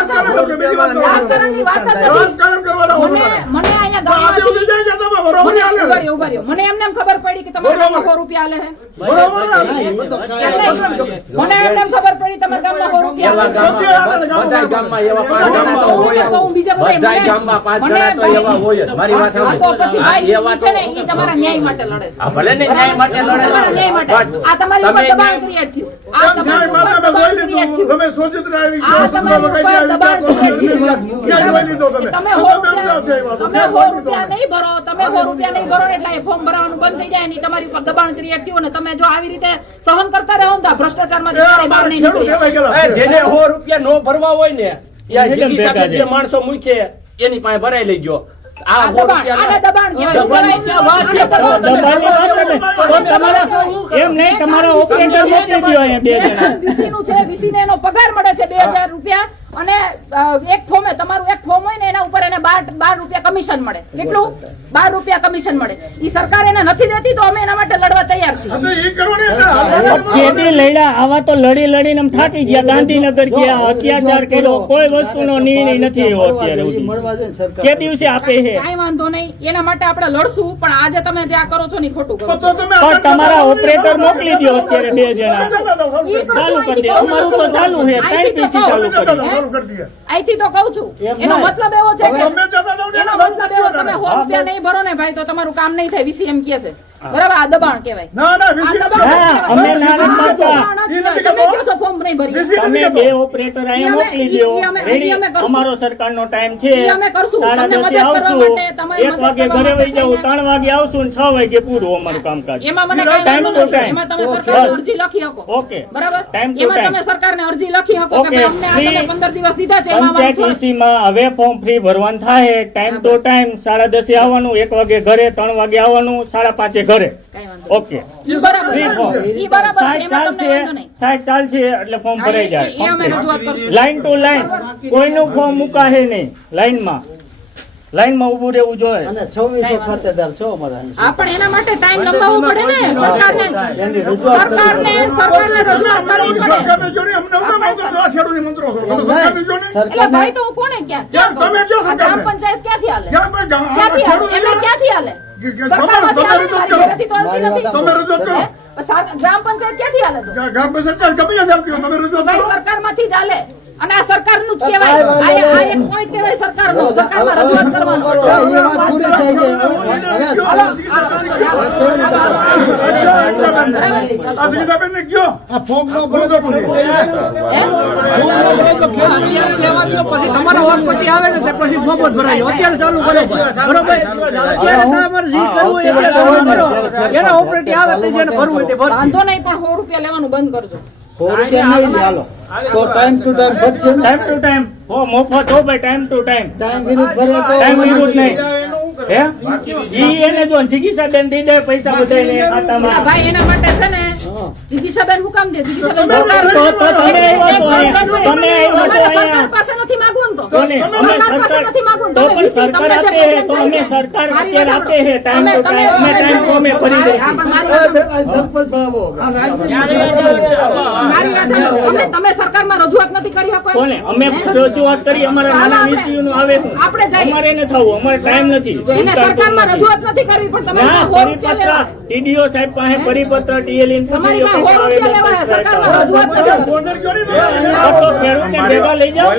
રાજકારણી રાજકારણની વાત જ નથી. રાજકારણ કરવાના હો મને બધા. અહીંયા આજે ઉડી ગામમાંથી જાય કે તમે બરોબર મને હાલે. ઉભા રહ્યો, ઉભા રહ્યો. મને એમને એમ ખબર પડી કે તમારા ગામમાં 100 રૂપિયા હાલે છે. બરોબર હાલે. એ તો કાંઈ મને એમને એમ ખબર પડી તમારા ગામમાં 100 રૂપિયા હાલે છે. બધે હાલે ને ગામમાં. હું બીજા બધા ગામમાં 5 જણા તો એવા હોય જ. મારી વાત સાંભળો. તો પછી ભાઈ ઈ છે ને ઈ તમારા ન્યાય માટે લડે છે. ભલે ને ન્યાય માટે લડે. તમારા ન્યાય માટે. આ તમારી ઉપર દબાણ ક્રિએટ થયું. આ કેમ તમારી ન્યાય ઉપર માટે અમે દબાણ જોઈ ક્રિએટ લીધું. થયું. તમે સોચિત્ર આવી આ તમારી ઉપર દબાણ ક્રિએટ થયું. ક્યાં જોઈ લીધો તમે? તમે 100 રૂપિયા નહીં ભરો, તમે 100 રૂપિયા નહીં ભરો એટલે એ ફોર્મ ભરવાનું બંધ થઈ જાય નહીં. તમારી ઉપર દબાણ ક્રિએટ થયું ને તમે જો આવી રીતે સહન કરતા રહો ને તો આ ભ્રષ્ટાચારમાંથી ક્યારેય બહાર નહીં નીકળી શકશો. જેને 100 રૂપિયા નો ભરવા હોય ને યા એકદમ જિંદગી ભેગા સાથે છે. જે માણસો મૂકે એની પાસે ભરાઈ લેજો. આ આ 100 દબાણ, આને રૂપિયા દબાણ કહેવાય. દબાણની ક્યાં વાત છે? દબાણની વાત નથી. તો તમારા એમ નહીં, તમારા ઓપરેટર મોકલી દો અહીંયા 2 જણા. વીસીનું છે, વીસીને એનો પગાર મળે છે 2000 રૂપિયા અને એક ફોર્મે તમારું એક ફોર્મ હોય ને એના ઉપર એને 12 રૂપિયા કમિશન મળે. કેટલું? 12 રૂપિયા કમિશન મળે. ઈ સરકાર એને નથી દેતી તો અમે એના માટે લડવા તૈયાર છીએ. અમે ઈ કરવાની એટલે કેદી લડ્યા, આવા તો લડી લડીને આમ થાકી ગયા. ગાંધીનગર ગયા, અત્યાચાર કર્યો, કોઈ વસ્તુનો નિર્ણય નથી આવ્યો અત્યારે સુધી. મળવા જાય ને સરકાર કે દિવસે આપે છે. કાંઈ વાંધો નહીં, એના માટે આપણે લડશું, પણ આજે તમે જે આ કરો છો ને ઈ ખોટું કરો છો. તો તમે પણ તમારા ઓપરેટર મોકલી દો અત્યારે 2 જણા. ઈ તો ચાલુ શું કરી દે. અહીંથી અમારું તો ચાલુ છે, 3 PC ચાલુ કરી. ચાલુ કરી દઈએ. અહીંથી તો કહું છું એમ એનો નહીં. મતલબ એવો છે કે તમે જતા જાઓ ને એનો ચાલુ મતલબ કરી એવો દો તમે ને. 100 રૂપિયા નહીં ભરો ને ભાઈ તો તમારું કામ નહીં થાય વીસીએમ કહે છે બરાબર આ દબાણ કહેવાય ના ના આ વિસી દબાણ જ હા, કહેવાય. અમે ના આ નથી દબાણ જ કરતા. કહેવાય. તમે કહો છો ફોર્મ નહીં ભરી વિસી તમે બે ઓપરેટર અહીંયા મોકલી દો ઈ અમે રેડી કરશું. અમારો સરકારનો ટાઈમ છે ઈ અમે કરશું. 10:30 તમને મદદ કરવા આવશું માટે, તમારી 1 મદદ વાગે કરવા ઘરે વહી માટે જાવ થઈને. 3 વાગે આવશું ને 6 વાગે પૂરું અમારું કામકાજ એમાં મને કઈ Time વાંધો to નથી. time. એમાં તમે Okay. સરકારને બસ. અરજી લખી શકો Okay. બરાબર Time to એમાં time. તમે સરકારને અરજી લખી શકો કે Okay. ભાઈ અમને આ તમે 15 દિવસ દીધા છે એમાં પંચાયત અમારું EC માં હવે ફોર્મ ફ્રી ભરવાનું થાય ટાઈમ ટુ ટાઈમ 10:30 આવવાનું 1 વાગે ઘરે 3 વાગે આવવાનું 5:30 ઘરે કઈ વાંધો ઓકે ઈ બરાબર Free form. છે. ઈ બરાબર છે એમાં તમને ચાલશે વાંધો નહીં સાહેબ ચાલશે એટલે ફોર્મ હા, ભરાઈ ઈ અમે જાય રજૂઆત કરશું લાઈન ટુ લાઈન કોઈનું ફોર્મ મુકાશે નહીં લાઈનમાં ઊભું રહેવું જોઈએ અને 2600 ખાતેદાર છો અમારા અહીં. આ પણ એના માટે ટાઈમ લંબાવવો પડે ને સરકારને એની રજૂઆત કરવી પડે. સરકારને રજૂઆત કરવી પડે સરકારને જો ને અમને અમને મંત્રો છો, આ ખેડૂતની મંત્રો છો. તમે સરકારને જો ને. એટલે ભાઈ તો હું કોને ક્યાં ક્યાં તમે ક્યાં આ ગ્રામ સરકારને? પંચાયત ક્યાંથી હાલે ક્યાં પણ ગામ- ક્યાંથી હાલે ખેડૂત એમને ક્યાંથી હાલે તમે સરકારમાંથી હાલે ને, રજૂઆત મારી કરો. ઘરેથી તો હાલતી મારી નથી. તમે રજૂઆત કરો. હે? ગ્રામ પંચાયત ક્યાંથી હાલે તો ગામ પર સરકાર ગમે ત્યાં ચાલતી હોય, તમે રજૂઆત ભાઈ કરો. સરકારમાંથી જ હાલે અને આ સરકારનું જ કહેવાય આ એક પોઈન્ટ કહેવાય સરકારનો સરકારમાં રજૂઆત કરવાનો એ વાત પૂરી થઈ ગઈ. આ સિંસાબેનને કયો? આ ફોર્મ નો ભરે તો હે? લેવા દો પછી તમારા વોટ પછી આવે ને તે પછી ફોર્મ જ ભરાય અત્યારે ચાલુ કરો બરોબર અત્યારે તમારે જે કરવું એ ચાલુ કરો એના ઓપરેટિવ આવે તે જેને ભરવું એટલે ભર વાંધો નહીં પણ 100 રૂપિયા લેવાનું બંધ કરજો 100 રૂપિયા નહીં લે, હાલો તો ટાઈમ ટુ ટાઈમ ભરશે ને. ટાઈમ ટુ ટાઈમ મોફત હો ભાઈ ટાઈમ ટુ ટાઈમ ટાઈમ વિરુદ્ધ ભરે તો ટાઈમ વિરુદ્ધ નહીં હે ઈ એને જો જિગીસાબેન દઈ દે પૈસા બધાને પેલા ખાતામાં ભાઈ એના માટે છે ને જીગીસાબેન હું કામ દે જીગીસાબેન સરકાર તો તમે આવ્યા છો અહીંયા. તમે આવ્યા છો તમારે સરકાર અહીંયા. પાસે નથી માંગવું ને તો કોને? અમે સરકાર પાસે સરકાર- નથી માંગવું તો તમે પણ VC તમને સરકાર જે આપે problem તો થાય અમે છે. સરકાર મારી અત્યારે વાત આપે છે ટાઈમ તમે- ટુ ટાઈમ અમે ટાઈમ તો અમે ભરી હા, દઈશું પણ મારી વાત- આ સરપંચ બાબો. મારી વાત સાંભળો. તમે સરકારમાં રજૂઆત નથી કરી શકો એમ? કોને અમે રજૂઆત કરી અમારા નાના નીસીઓ નું આવે આપણે જઈએ. અમારે ન થવું અમારે ટાઈમ નથી જો એને સરકારમાં રજૂઆત નથી કરવી પણ તમે ના 100 રૂપિયા પરિપત્ર લેવા ટીડીઓ સાહેબ પાસે પરિપત્ર ટીએલએન તમારી પાસે 100 રૂપિયા લેવા સરકારમાં રજૂઆત નથી કરવી. ઓર્ડર કયો નહીં? ખેડૂતને ભેગા લઈ જાઓ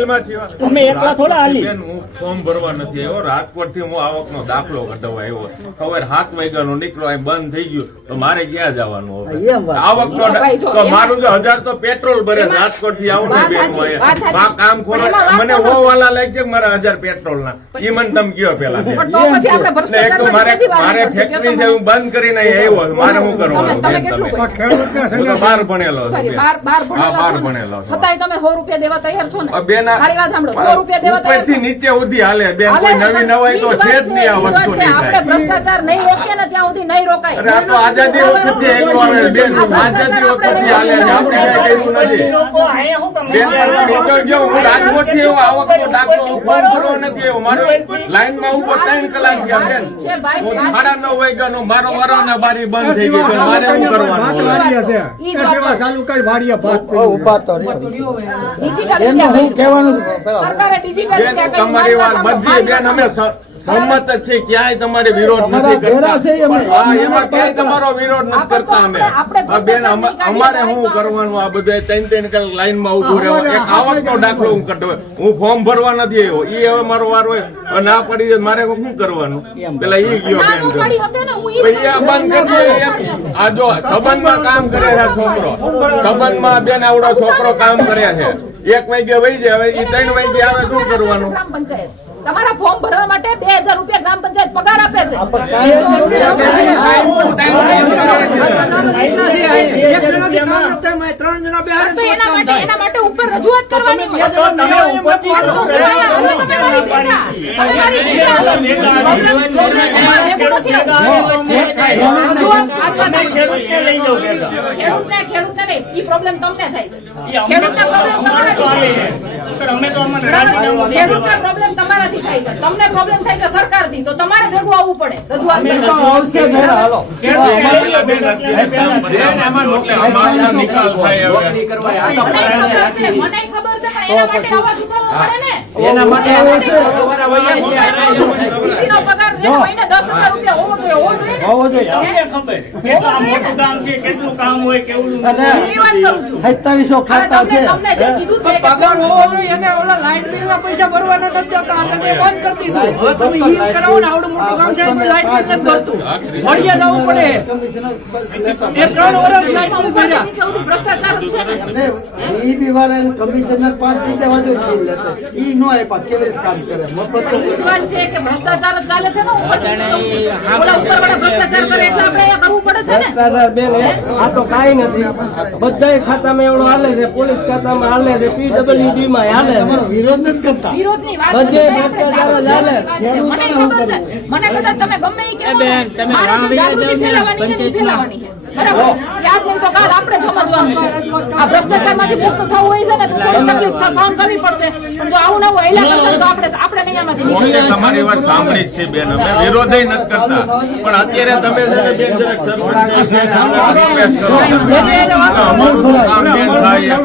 અમે એકલા થોડા હાલી બેન, હું ફોર્મ ભરવા નથી આવ્યો. રાજકોટથી હું આવકનો દાખલો કઢાવવા આવ્યો. સવારે 7 વાગ્યાનો નીકળો, અહીં બંધ થઈ ગયું તો મારે ક્યાં જવાનું હવે? એમ વાત. આવકનો ભાઈ, જો, તો એમાં- મારું તો 1000 તો પેટ્રોલ ભરે. એમાં- રાજકોટથી આવું ને વાત બેન, હું સાચી, વાત અહીંયા. સાચી. આ કામ ખોલો. પણ એમાં મને વાત હો વાલા લાગે છે કે મારા 1000 પેટ્રોલના. ઈ મને તમે કયો પેલા બેન. પણ તો પછી આપણે ને એક તો ભ્રષ્ટાચારમાં મારે કેવી વાત મારે કરશું? ફેક્ટરી છે, હું બંધ કરીને અહીં આવ્યો છું. મારે શું કરવાનું તમે બેન કેટલું તમે? કર્યું? હું તો 12 ભણેલો છું બેન. બાર હા, ભણેલા 12 છો ને? ભણેલો છું. છતાંય તમે 100 રૂપિયા દેવા તૈયાર છો ને બેન, મારી વાત સાંભળો 100 રૂપિયા દેવા તૈયાર ઉપરથી છો? નીચે સુધી હાલે બેન. હાલે, કોઈ નવી નવાઈ તો ઈ જ છે જ વાત નહીં. આ ઈ જ વાત વસ્તુ છે. નહીં આપણે થાય. ભ્રષ્ટાચાર નહીં રોકીએ ને ત્યાં સુધી નહીં રોકાય અરે આ તો આઝાદી વખતે આવ્યું આવે બેન. આઝાદી વખતે હાલે છે. આપણે કઈ કર્યું નથી. લોકો અહીંયા શું કામ બેન, પણ તમે તો જો હું રાજકોટથી આવ્યો, આવકનો દાખલો હું ફોર્મ ભરવા નથી આવ્યો. મારો લાઈનમાં ઉભો 3 કલાક થયા બેન. છે ભાઈ, હું વાત- 9:30 વાગ્યાનો મારો વારોને બારી બંધ થઈ ગઈ. બેન, મારે શું કરવાનું હવે? ઈ જ વાત ઉભા તો રહ્યો. ડિજિટલ એમને હું કહેવાનું છે પેલા સરકારે ડિજિટલ બેન, તમારી વાત બધી બેન અમે સહમત જ છે. ક્યાંય તમારે વિરોધ નથી તમારા ઘેરા છે કરતા. અમે. હા, એમાં ક્યાંય તમારો વિરોધ નથી કરતા અમે. આપણે હા, બેન, અમારે શું કરવાનું? આ બધા 3 કલાક લાઈનમાં ઉભું રહેવું. એક આવકનો દાખલો હું કઢાવ. હું ફોર્મ ભરવા નથી આવ્યો. ઈ હવે મારો વાર હોય હવે ના પડી જાય મારે શું કરવાનું? પેલા ઈ ગયો બેન. નાનું પાડી હતો ને હું ઈ પછી આ બંધ કરી દો. આ જો સંબંધમાં કામ કરે છે છોકરો, સંબંધમાં બેન આવડો છોકરો કામ કરે છે. 1 વાગે વહી જાય, હવે ઈ 3 વાગે આવે શું કરવાનું? ગ્રામ પંચાયત તમારા ફોર્મ ભરવા માટે 2000 રૂપિયા ગ્રામ પંચાયત પગાર આપે છે તો એના માટે ઉપર રજૂઆત કરવાની હોય. તો તમે ઉપરથી હવે તમે મારી બેટા. હવે મારી બેટા. એવું નથી રજૂઆત તમે ખેડૂતને લઈ જાઓ ભેગા. ખેડૂતને નહીં ઈ પ્રોબ્લેમ તમને થાય છે ઈ અમને તો અમારે તો હાલે છે. નકર અમે તો અમને રાજીનામું નહીં ખેડૂતને દેવાનું. પ્રોબ્લેમ તમારાથી થાય છે તમને પ્રોબ્લેમ થાય છે સરકારથી તો તમારે ભેગું આવવું પડે રજૂઆત અમે તો કરવા. આવશે ભેરા, હાલો આમાં પેલા બેન અત્યારે કામ કરે છે. એટલે અમારો નિકાલ થાય હવે. મને ખબર છે પણ એના માટે અવાજ ઉઠાવવો પડે ને એના માટે વીસીનો પગાર એને મહિને 10,000 રૂપિયા હોવો જોઈએ ને હોવો જોઈએ. તમને ખબર કેટલા મોટું કામ છે, કેટલું કામ હોય, કેવું અને એની વાત કરું છું. 2700 ખાતા છે. તમને જે કીધું છે કે પગાર હોવો જોઈએ એને ઓલા લાઇટ બિલ ના પૈસા ભરવાના નથી દેતા એટલે તે બંધ કરી દીધું. હવે તમે ઈ કરાવો ને આવડું મોટું કામ છે પણ લાઇટ બિલ નથી ભરતું. મળીએ જવું પડે. કમિશનર બસ લેતા એ 3 વર્ષ લાઇટ બિલ ભર્યા. નીચે સુધી ભ્રષ્ટાચાર જ છે ને. અને ઈ બી વાળા કમિશનર 5 દીધા વાજો બિલ લેતા ઈ નો આપ્યા કેવી રીતે કામ કરે મફત તો ઈ જ વાત છે કે ભ્રષ્ટાચાર જ ચાલે છે ને ઉપરથી નીચે સુધી. ઓલા ઉપરવાળા ભ્રષ્ટાચાર કરે એટલે આપણે અહીંયા કરવું પડે છે ને. આ તો કાંઈ નથી. બધાય ખાતામાં એવડો હાલે છે, પોલીસ ખાતામાં હાલે છે, PWD માં હાલે છે. તમારો વિરોધ નથી કરતા વિરોધની વાત બધે નથી. ભ્રષ્ટાચાર જ હાલે. મને ખબર છે. મને કદાચ તમે ગમે ઈ કહેવો ને, મારે જે જાગૃતિ ફેલાવવાની છે ને ઈ ફેલાવવાની છે. બરાબર? યાદ નહીં તો કાલ આપણે જ સમજવાનું છે. આ ભ્રષ્ટાચારમાંથી મુક્ત થવું હોય છે ને તો થોડી તકલીફ સહન કરવી પડશે. પણ જો આવું નવું હેલા કરશે તો આપણે નહીં આમાંથી નીકળી અમે તમારી વાત સાંભળી જ છે બેન, અમે વિરોધ નથી કરતા, પણ અત્યારે તમે છે ને બેન જરાક સરપંચ છે, રિક્વેસ્ટ કરો અમુક કામ બેન થાય એમ.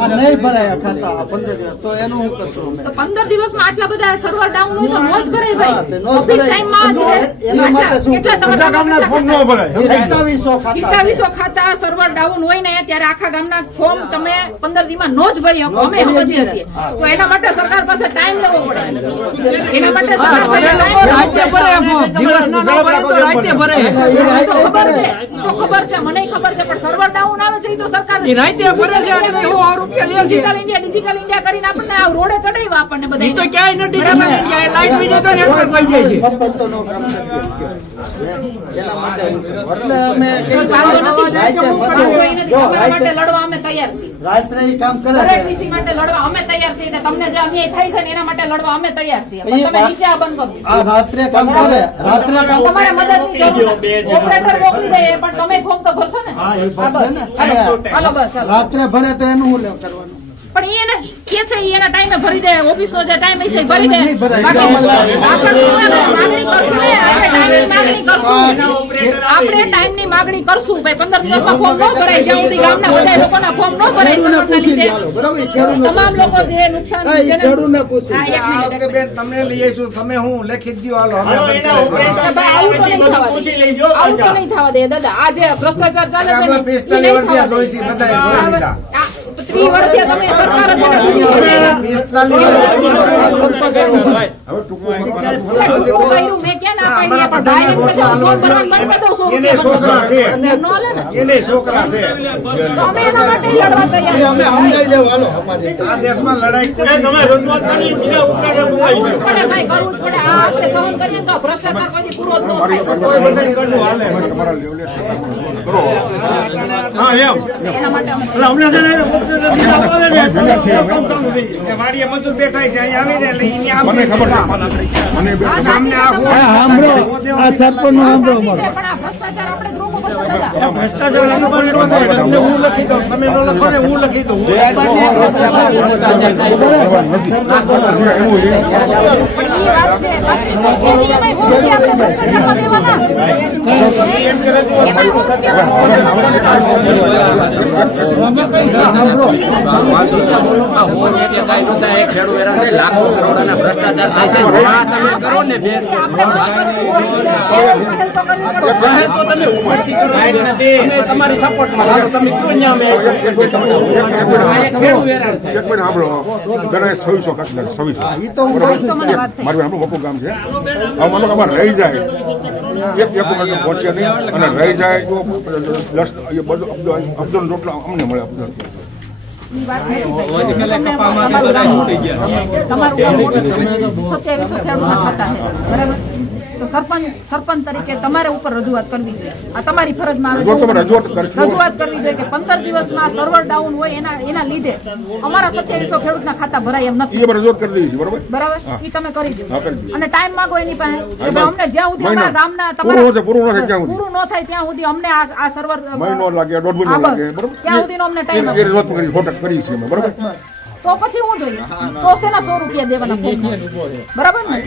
આ નહીં ભરાયા ખાતા 15 દિવસ તો એનું શું કરશું અમે તો 15 દિવસમાં આટલા બધા સર્વર ડાઉન હોય તો નો જ ભરાય હા, તે નો ભાઈ. જ ઓફિસ ભરાય. ટાઈમમાં જે એના માટે શું કેટલા કરવું? બધા ગામના ફોર્મ ન ભરાય. 2700 ખાતા છે. 2700 ખાતા સર્વર ડાઉન હોય ને ત્યારે આખા ગામના ફોર્મ તમે 15 દીમાં નો જ ભરી શકો. અમે ભરીએ સમજીએ છીએ. છીએ. તો એના માટે સરકાર પાસે ટાઈમ લેવો પડે. એના માટે સરકાર પાસે એ લોકો રાતે ભરે એમ. દિવસના ન ભરે તો રાતે ભરે. ઈ તો ખબર છે. ઈ તો ખબર છે. મને ખબર છે. પણ સર્વર ડાઉન આવે છે ઈ તો સરકાર એ રાતે ભરે છે એટલે 100 રૂપિયા લે છે. ડિજિટલ ઇન્ડિયા કરીને આપણને આ રોડે ચડાવ્યા આપણને ઈ બધા. તો ક્યાંય નથી જતા. ક્યાંય લાઇટ બી જાય તો નેટવર્ક વહી જાય છે. મફત તો નો કામ થતું. એના માટે એવું કર્યું. એટલે અમે કઈ વાંધો નથી. રાતે વાંધો બધું નથી. જો તમારા માટે રાતે લડવા અમે તૈયાર છીએ. રાત્રે ઈ કામ કરે દરેક છે વિષય માટે લડવા અમે તૈયાર છીએ. તમને જે અન્યાય થાય છે ને એના માટે લડવા અમે તૈયાર છીએ. પણ તમે નીચે આ બંધ કરી દીધું. આ રાત્રે કામ કરે રાત્રે કામ તમારે મદદની જરૂર નથી. ઓપરેટર મોકલી દઈએ પણ તમે ફોર્મ તો ભરશો ને. હા એ હા, ભરશે બસ. ને હાલો બસ હાલો. રાત્રે ભરે તો એનું શું કરવાનું પણ ઈ એને કે છે ઈ એના ટાઈમે ભરી દે. ઓફિસનો જે ટાઈમ હશે ઈ ભરી દે. નહીં ભરાય. બાકી માગણી કરશું ને. આપણે ટાઈમની માગણી કરશું. ભાઈ 15 દિવસમાં ફોર્મ ન ભરાય જ્યાં સુધી ગામના બધા લોકોના ફોર્મ ન ભરાય સરકારના લીધે. તમામ લોકો જે નુકસાન હા, એ ખેડૂતને પૂછી. હા, એક મિનિટ, એક મિનિટ. તમને લઈ આવીશું તમે હું લખી દો હાલો હાલો, એના operator છે, આવું તો નહીં બધું થવા પૂછી દે. લેજો આવું તો પાછા. નહીં થવા દે દાદા. આ જે ભ્રષ્ટાચાર ચાલે છે ને, આપણે ઈ નહીં થવા દે. 45 વર્ષથી બધાએ જોઈ લીધા. આ 30 વર્ષથી તમે સરકાર જ નથી. મેં ક્યાં ના પાડી પણ ભાઈને ફોન કરવાનું બંધ કરી દઉં 100 એને છોકરા છે એને છોકરા છે તો અમે એના માટે લડવા તૈયાર અમે સમજાઈ દેવું હાલો અમારી આ દેશમાં લડાઈ તમે રજૂઆત કરી, બીજા ઉપકારે મુકાઈ ગયો. પડે ભાઈ, કરવું જ પડે. આ આપણે સહન કરીએ તો ભ્રષ્ટાચાર કોઈ પૂરો જ ન થાય. કોઈ બધાય કડું હાલે છે. હા એમ. એના માટે અમે એટલે અમને છે ને એ વાડીએ મજૂર બેઠા છે અહીંયા આવીને લઈને આમ મને ખબર છે. ગામને આ સાંભળો આ સરપંચ નું સાંભળો પણ આ ભ્રષ્ટાચાર આપણે જ રોકવો પડશે દાદા. હું લખી દઉં તમે ન લખો ને હું લખી દઉં પણ ઈ વાત છે. બાકી એની અમે ભૂમિકા આપણે ભ્રષ્ટાચારમાં દેવાના. લાખો કરોડોના ભ્રષ્ટાચાર થાય છે. આ તમે કરો ને બેન. પહેલ તો તમે ઉપરથી કરો. અમે તમારી સપોર્ટમાં લાગો. તમે કયો ન્યા અમે મારું મોટું ગામ છે. માનો કે અમારે રહી જાય એક પહોંચ્યા નહીં અને રહી જાય તો 10 અબજો રોટલા અમને મળે. સરપંચ તરીકે તમારે ઉપર રજૂઆત કરવી જોઈએ. આ તમારી ફરજમાં આવે છે. રજૂઆત કરવી જોઈએ કે 15 દિવસમાં સર્વર ડાઉન હોય એના લીધે અમારા 2700 ખેડૂતના ખાતા ભરાય એમ નથી. રજૂઆત કરી દઈએ છીએ બરોબર. બરાબર, ઈ તમે કરી દો. હા, કરી દઈએ. અને ટાઈમ માંગો એની પાસે કે ભાઈ અમને જ્યાં સુધી અમારા ગામના પૂરું ન થાય ત્યાં સુધી. પૂરું ન થાય ત્યાં સુધી અમને આ સર્વર મહિનો લાગે 1.5 મહિનો લાગે બરોબર. ત્યાં સુધીનો અમને ટાઈમ એ રજૂઆત કરી ફોટો કરી છે અમે બરોબર. તો પછી હું જોઈએ તો શેના 100 રૂપિયા દેવાના ફોર્મના? બરાબર ને?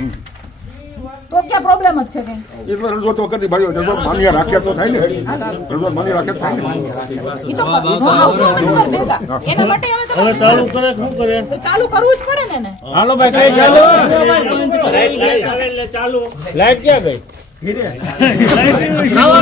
તો ક્યાં પ્રોબ્લેમ જ છે કે એટલે રજૂઆત તો કરી ભાઈઓ રજૂઆત માન્ય રાખ્યા તો થાય ને. રજૂઆત માન્ય રાખ્યા થાય ને. ઈ તો આવજો અમે તમારે ભેગા. એના માટે અમે તો ચાલુ કરે શું કરે તો ચાલુ કરવું જ પડે ને. હાલો ભાઈ કઈ ચાલો એટલે ચાલુ. લાઈટ ક્યાં ગઈ? ખાવા